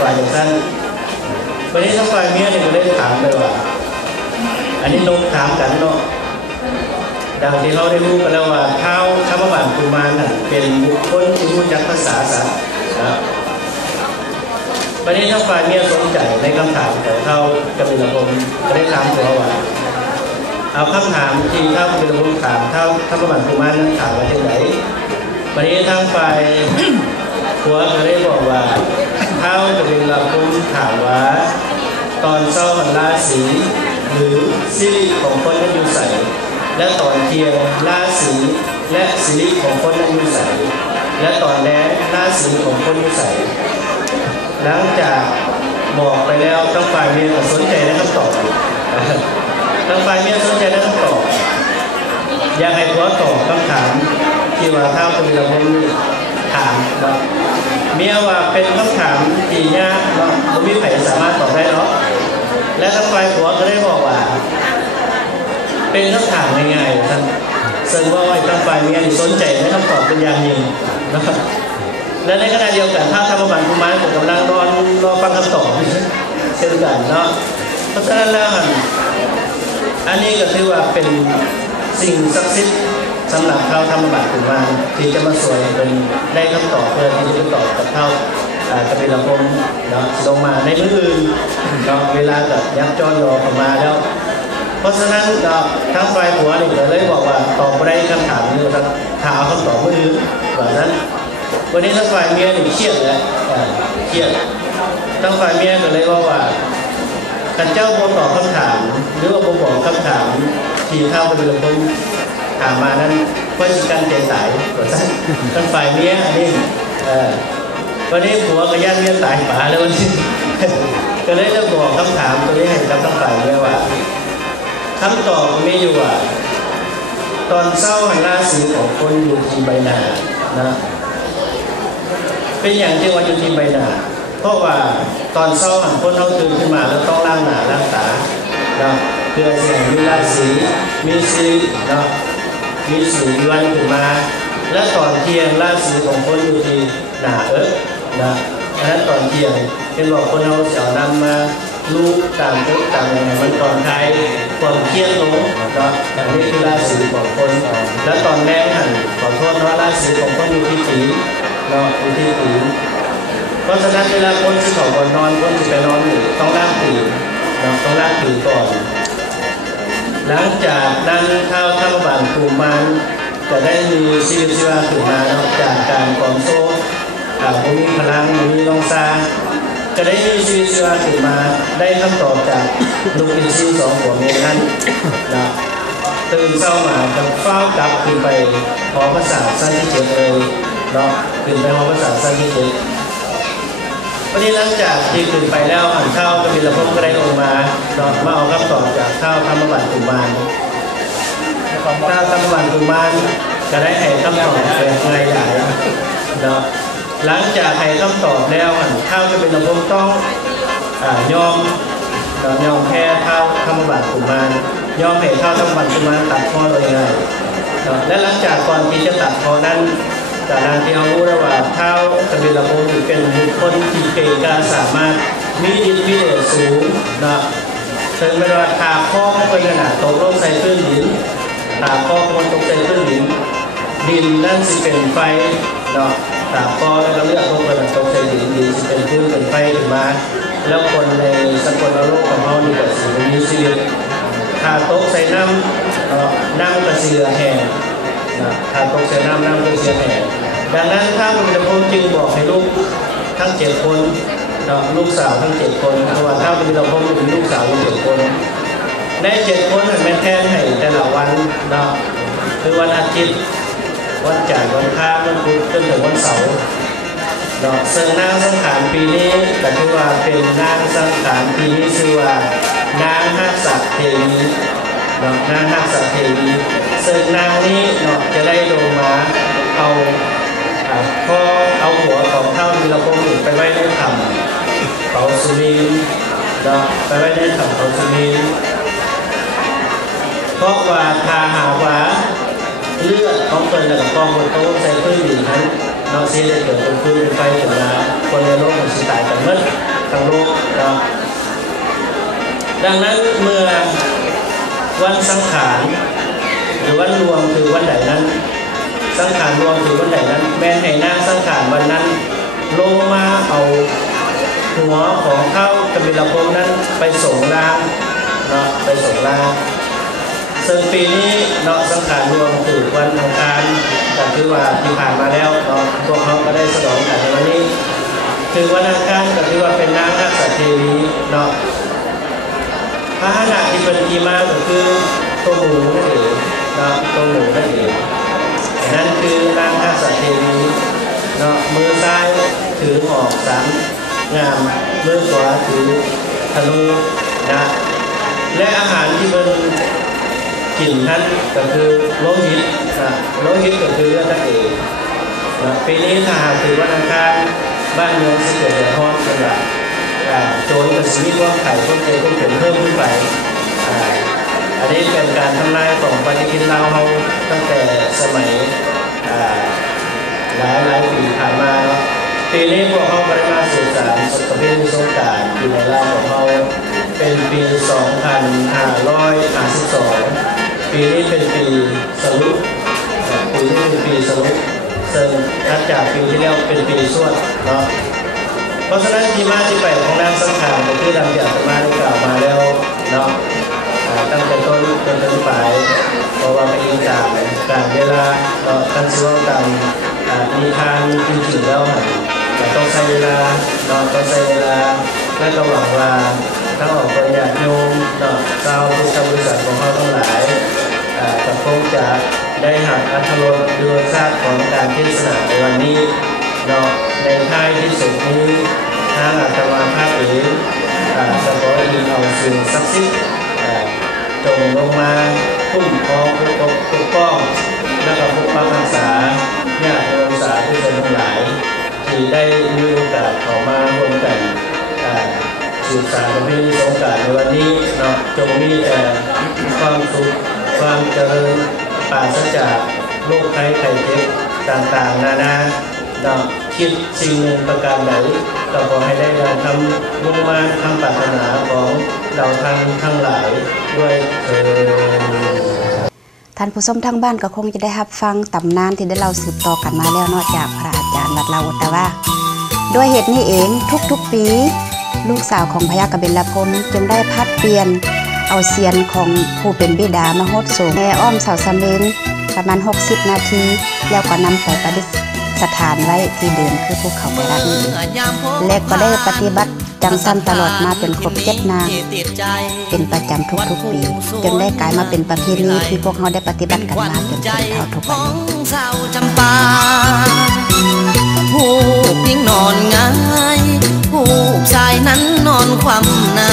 ว่าอย่างนั้นวันนี้ทั้งฝ่ายเมียเนี่ยก็ได้ถามไปว่าอันนี้นกถามกันเนาะดังที่เราได้รู้กันแล้วว่าเท้าข้าพเจ้ากุมารนั่นเป็นบุคคลที่รู้จักภาษาสัตว์นะวันนี้ทั้งฝ่ายเมียสนใจในคำถามของเท้ากบิลพรหมก็ได้ถามตัวว่าเอาคำถามที่เท้ากบิลพรหมถามเท้าข้าพเจ้ากุมารนั้นถามว่าที่ไหนวันนี้ทั้งฝ่ายผัวก็ได้บอกว่าเท้ากบิลพรหมถามว่าตอนเช้ามันราศีหรือสิริของคนนั้นอยู่ใสและตอนเที่ยงราศีและสิริของคนนั้นอยู่ใสและตอนแล้งราศีของคนอยู่ใสหลังจากบอกไปแล้วทั้งฝ่ายเมียก็สนใจในคำตอบทั้งฝ่ายเมียสนใจในคำตอบอยากให้ผัวตอบคำถามที่ว่าท้าวกบิลพรหมถามเมียว่าเป็นคำถามที่ยากเนาะไม่มีใครสามารถตอบได้เนาะและทั้งฝ่ายผัวก็ได้บอกว่าเป็นคำถามง่ายๆท่านซึ่งว่าทั้งฝ่ายเมียสนใจในคำตอบเป็นอย่างยิ่งนะครับและในขณะเดียวกันถ้าธรรมบัณฑิตกุมารก็กำลังรอฟังคำตอบเช่นกันเนาะเพราะฉะนั้นแล้วอันนี้ก็ถือว่าเป็นสิ่งศักดิ์สิทธิ์สำหรับเราธรรมบัณฑิตกุมารที่จะมาสวยเป็นได้คำตอบเพื่อที่จะตอบกับเขากบิลพรหมเนาะลงมาในมืออื่นเนาะเวลากับยักษ์จอรอเข้ามาแล้วเพราะฉะนั้นทั้งฝ่ายผัวนี่เลยบอกว่าตอบไม่ได้คำถามนี้ครับถามคำตอบมือแบบนั้นวันนี้ทั้งฝ่ายเมียนี่เครียดแล้วเครียดทั้งฝ่ายเมียก็เลยว่ากันเจ้าโบตอบคำถามหรือว่าโบบอกคำถามที่ท้าวกบิลพรหมถามมานั้นเพราะการใจสายแบบนั้นทั้งฝ่ายเมียอันนี้วันนี้ผัวกับญาติเมียตายป่าแล้ววันนี้ก็เลยจะบอกคำถามตัวนี้ให้กับทั้งฝ่ายเมียว่าคำตอบมีอยู่ว่าตอนเศร้าหันราศีของคนอยู่ที่ใบหน้านะเป็นอย่างที่ว่าอยู่ที่ใบหน้าเพราะว่าตอนเศร้าหันคนเขาตื่นขึ้นมาแล้วต้องล้างหน้าล้างตานะเพื่อเสียงมีราศีมีสีนะมีสีวันขึ้นมาและตอนเที่ยงราศีของคนอยู่ที่หน้านะอันนั้นตอนเที่ยงเป็นบอกคนเขาจะนำมาลูกตามอย่างไรมันก่อนไทยความเครียดลงเนาะอย่างนี้คือราศีของคนแล้วตอนแรกหันขอโทษเนาะราศีของคนอยู่ที่ผีเนาะอยู่ที่ผีเพราะฉะนั้นเวลาคนที่เขาก่อนนอนคนที่ไปนอนอยู่ต้องล้างผีเนาะต้องล้างผีก่อนหลังจากนั้นท้าวธรรมบัณฑิตกุมารจะได้มีชีวิตชีวาขึ้นมาเนาะจากการกองโซ่ผมมีพลังมีลองซาจะได้มีชีวิตชีวาขึ้นมาได้คำตอบจากลูกอินทรีย์สองผัวเมียนั้นนะตื่นเช้ามาจะเฝ้ากลับขึ้นไปหอภาษาสั้นที่เจ็ดเลยเนาะขึ้นไปหอภาษาสั้นที่เจ็ดวันนี้หลังจากที่ขึ้นไปแล้วอ่านข้าวกบิลพรหมก็ได้ลงมาเนาะมาเอาคำตอบจากข้าวธรรมบัณฑิตกุมารข้าวธรรมบัณฑิตกุมารจะได้ให้คำตอบแบบง่ายๆเนาะหลังจากให้คำตอบแล้วท้าวกบิลพรหมต้องยอมแพ้ท้าวธรรมบัณฑิตกุมารยอมให้ท้าวธรรมบัณฑิตกุมารตัดคอโดยง่ายและหลังจากก่อนที่จะตัดคอนั้นจากนั้นที่เขารู้แล้วว่าท้าวกบิลพรหมเป็นบุคคลที่เก่งกาจสามารถมีอิทธิฤทธิ์สูงนะถึงแม้ว่าขาข้อเป็นขนาดตกลงใส่พื้นดินขาข้อมันตกใส่พื้นดินนั่นสิเป็นไฟเนาะตาคอแล้วก็เลือดลงไปมันตกใส่ดินสิเป็นพื้นเป็นไฟขึ้นมาแล้วคนในสกลโลกของเขานี่ก็สิมีชีวิตถ้าตกใส่น้ำกระเสือแห้งนะถ้าตกใส่น้ำกระเสือแห้งดังนั้นท้าวกบิลพรหมจึงบอกให้ลูกทั้ง7 คนเนาะลูกสาวทั้ง7 คนเพราะว่าท้าวกบิลพรหมมีลูกสาวอยู่7 คนใน7 คนแม่แทนให้แต่ละวันเนาะคือวันอาทิตย์วันจันทร์วันอังคารวันพุธจนถึงวันเสาร์เนาะซึ่งนางสังขารปีนี้ก็ถือว่าเป็นนางสังขารปีนี้ชื่อว่านางหักษเทวีเนาะนางหักษเทวีซึ่งนางนี้เนาะจะได้ลงมาเอาหัวของท้าวกบิลพรหมไปไว้ในถ้ำเขาสุรินทร์เนาะไปไว้ในถ้ำเขาสุรินทร์เพราะว่าทาหาว่าเลือดของคนกับกองบนโต๊ะใส่พื้นดินนั้นเราเสียได้เกิดเป็นพื้นเป็นไฟถึงมาคนในโลกมันสิตายกันหมด ดังนั้นเมื่อวันสังขารหรือวันรวมคือวันไหนนั้นสังขารรวมคือวันไหนนั้นแม้ให้หน้าสังขารวันนั้นลงมาเอาหัวของเข้ากบิลพรหมนั้นไปส่งลาเนาะไปส่งลาซึ่งปีนี้เนาะสังขารรวมคือวันอังคารก็คือว่าที่ผ่านมาแล้วเนาะพวกเขาก็ได้ฉลองกันในวันนี้คือวันอังคารก็คือว่าเป็นนางทักษะเทวีเนาะพระหนะที่เป็นทีมาก็คือตัวหมูนั่นเองเนาะตัวหมูนั่นเองนั่นคือนางทักษะเทวีเนาะมือซ้ายถือหอกสังงามมือขวาถือธนูนะและอาหารที่เป็นกินนั้นก็คือโลหิตนะโลหิตก็คือเลือดนั่นเองนะปีนี้ถ้าหากถือวันอังคารบ้านเมืองสิเกิดเดือดร้อนเป็นแบบโจรกับชีวิตว่าไข่ต้นเจต้นเข็มเพิ่มขึ้นไปอันนี้เป็นการทำนายของปฏิทินเราเขาตั้งแต่สมัยหลายปีผ่านมาปีนี้พวกเขาปริมาสื่อสารสดประเพณีสงกรานต์อยู่ในเราของเขาเป็นปี 2552 ปีนี้เป็นปีสรุปปีนี้เป็นปีสรุปซึ่งนับจากปีที่แล้วเป็นปีสวดเนาะเพราะฉะนั้นที่มาที่ไปของนางสังขารก็คือดังที่อาตมาได้กล่าวมาแล้วเนาะตั้งแต่ต้นจนถึงปลายเพราะว่าเป็นการเวลาเนาะการสวดการมีทางจริงๆแล้วต้องใช้เวลาเนาะต้องใช้เวลาและก็หวังว่าทั้งออกคนญาติโยมเนาะชาวพุทธบริษัทของเขาทั้งหลายจะคงจะได้หักอรรถรสดูรสชาติของการเทศนาในวันนี้เนาะในท้ายที่สุดนี้ทางอาตมาภาพเองจะขอยินเอาสิ่งศักดิ์สิทธิ์จงลงมาคุ้มครองปกป้องและก็ปกปักรักษาญาติโยมสาธุชนทั้งหลายที่ได้มีโอกาสเข้ามาร่วมกันสืบสานประเพณีสงกรานต์ในวันนี้เนาะจงมีแต่ความสุขความเจริญปราศจากโรคภัยไข้เจ็บต่างๆนานาเนาะคิดสิ่งหนึ่งประการใดก็ขอให้ได้เราทำมุ่งมั่นทำปรารถนาของเราทั้งหลายด้วยเถิดท่านผู้ชมทางบ้านก็คงจะได้รับฟังตำนานที่ได้เราสืบต่อกันมาแล้วนอกจากพระอาจารย์วัดเราแต่ว่าด้วยเหตุนี้เองทุกๆปีลูกสาวของพญากบิลพรหมจึงได้พัดเปลี่ยนเอาเสียนของผู้เป็นบิดามาโหดสูงแม่อ้อมเสาสำเร็จประมาณ60 นาทีแล้วก็นำไปประดิษฐานไว้ที่เดิมคือภูเขาไฟรัตนี้และก็ได้ปฏิบัติจังสั้นตลอดมาเป็นครบ7 นางเป็นประจำทุกๆปีจนได้กลายมาเป็นประเพณีที่พวกเขาได้ปฏิบัติกันมาจนถึงเท่าทุกวันผู้ยิ่งนอนง่ายผู้ชายนั้นนอนคว่ำหน้า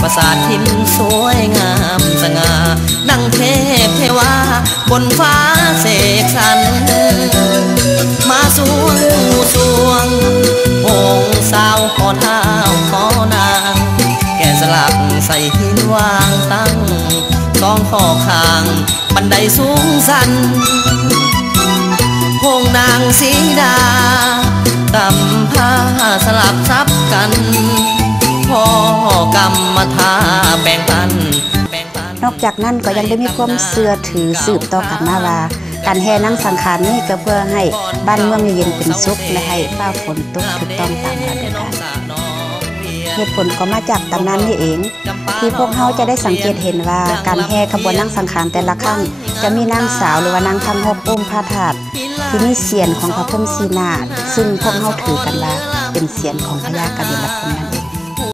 ประสาททิมสวยงามสง่าดังเทพเทวาบนฟ้าเสกสรรมาสวงโหงสาวขอเท้าขอนางแกสลักใส่หินวางตั้งสองข้อข้างบันไดสูงสันโหงนางสีดากำผ้าสลับซับกันพ่อกำมาทาแบ่งปันนอกจากนั้นก็ยังได้มีความเชื่อถือสืบต่อกันมาว่าการแห่นางสังขารนี้ก็เพื่อให้บ้านเมืองเย็นเป็นสุขและให้ฟ้าฝนตกถูกต้องตามฤดูกาลเหตุผลก็มาจากตำนานนี้เองที่พวกเขาจะได้สังเกตเห็นว่าการแห่ขบวนนางสังขารแต่ละครั้งจะมีนางสาวหรือว่านางทำหกอุ้มพระธาตุที่มีเสียนของพระพรหมสีนาซึ่งพวกเขาถือกันว่าเป็นเสียนของพญากบิลพรหมนั่นเอง